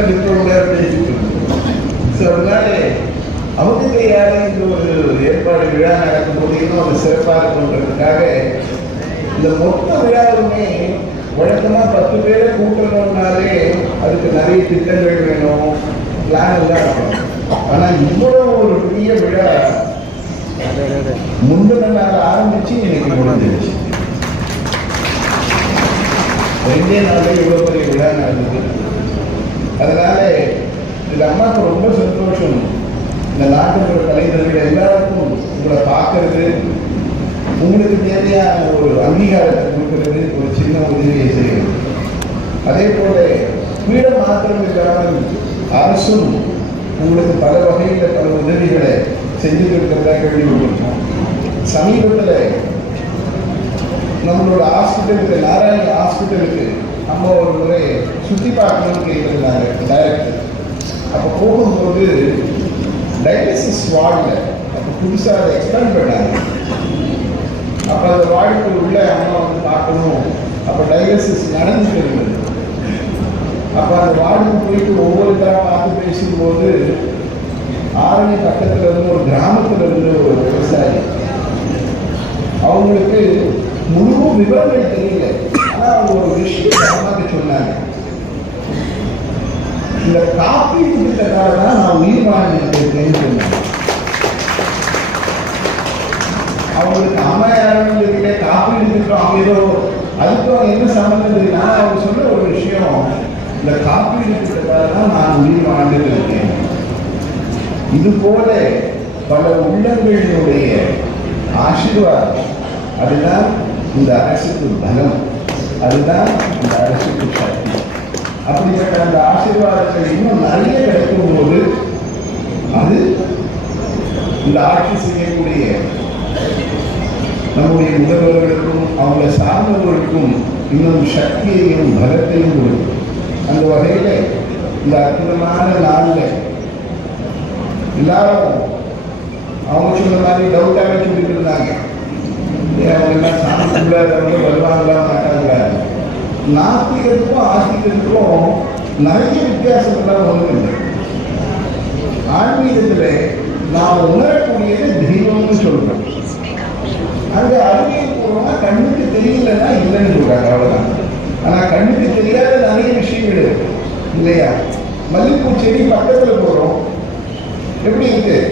நேரம் இப்போ நேரம் ஸோ அதனால அவங்க கையால் இந்த ஒரு ஏற்பாடு விழா நடக்கும்போது இன்னும் அது சிறப்பாக இருக்குன்றதுக்காக இந்த மொத்த விழாவுமே வழக்கமாக பத்து பேரை கூட்டணும்னாலே அதுக்கு நிறைய திட்டங்கள் வேணும் பிளான் எல்லாம் இருக்கணும் ஆனால் இவ்வளோ ஒரு பெரிய விழா முந்தின நாள் ஆரம்பிச்சு எனக்கு முடிஞ்சிருச்சு. ரெண்டே நாளில் இவ்வளோ பெரிய விழா நடந்தது. அதனால இந்த அம்மாவுக்கு ரொம்ப சந்தோஷம். இந்த நாட்டுப்புற கலைஞர்கள் எல்லாருக்கும் உங்களை பார்க்கறது உங்களுக்கு தேவையான ஒரு அங்கீகாரத்தை கொடுக்கறது ஒரு சின்ன உதவியை செய்கிறது அதே போல பீட மாத்திரம் இல்லாமல் அரசும் உங்களுக்கு பல வகையில் பல உதவிகளை செஞ்சு கொடுக்கிறதா கேள்விப்பட்டிருக்கோம். சமீபத்தில் நம்மளோட ஹாஸ்பிட்டலுக்கு நாராயண ஹாஸ்பிட்டலுக்கு அம்மா ஒரு முறை சுற்றி பார்க்கணும்னு கேட்டிருந்தாங்க டைரக்டர் அப்போ போகும்போது டயாலிசிஸ் வார்டில் அப்போ புதுசாக அதை எக்ஸ்பிளைன் பண்ணாங்க அப்போ அந்த வார்டுக்கு உள்ள அம்மா வந்து பார்க்கணும். அப்போ டயாலிசிஸ் நடந்துட்டு இருந்தது. அப்போ அந்த வார்டுக்கு போயிட்டு ஒவ்வொரு தரம் பார்த்து பேசும்போது ஆரணி பக்கத்தில் இருந்து ஒரு கிராமத்தில் இருந்து ஒரு விவசாயி. அவங்களுக்கு முழு விவரங்கள் தெரியல. ஆனா அவங்க ஒரு விஷயம் அம்மாக்கு சொன்னாங்க இந்த காப்பீடு திட்டத்தால தான் நான் உயிர் வாழ்ந்துருக்கேன்னு சொன்னாங்க அவங்களுக்கு அம்மா யாரும் காப்பீடு திட்டம் அவங்க ஏதோ அதுக்கும் என்ன சம்மந்தம் இருக்குன்னா அவங்க சொல்ற ஒரு விஷயம் இந்த காப்பீடு திட்டத்தால தான் நான் உயிர் வாழ்ந்துட்டு இருக்கேன் இது போல பல உள்ளங்களினுடைய ஆசீர்வாதம் அதுதான் இந்த அரசுக்கு பலம். அதுதான் அந்த அரசுக்கு சக்தி. அப்படிப்பட்ட அந்த ஆசீர்வாதங்கள் இன்னும் நிறைய கிடைக்கும் போது அது இந்த ஆட்சி செய்யக்கூடிய நம்முடைய முதல்வர்களுக்கும் அவங்க சார்ந்தவர்களுக்கும் இன்னும் சக்தியையும் பலத்தையும் கொடுக்கும். அந்த வகையில் இந்த அற்புதமான நாளில் எல்லாரும் அவங்க சொன்ன மாதிரி டவுட்டாக சொல்லிட்டு இருந்தாங்க. ஏன் அவங்க எல்லாம் சாமி வருவாங்களா மாட்டாங்களா நாத்திகத்துக்கும் ஆஸ்திகத்துக்கும் நிறைய வித்தியாசங்கள்லாம் ஒன்றும் இல்லை. ஆன்மீகத்தில் நாம் உணரக்கூடியது தெய்வம்னு சொல்றோம். அந்த அறிவியல்பூர்வமாக கண்ணுக்கு தெரியலன்னா இல்லைன்னு சொல்றாங்க அவ்வளோதான் ஆனா கண்ணுக்கு தெரியாத நிறைய விஷயங்கள் இருக்கு இல்லையா? மல்லிகைப்பூ செடி பக்கத்துல போறோம் எப்படி இருக்கு?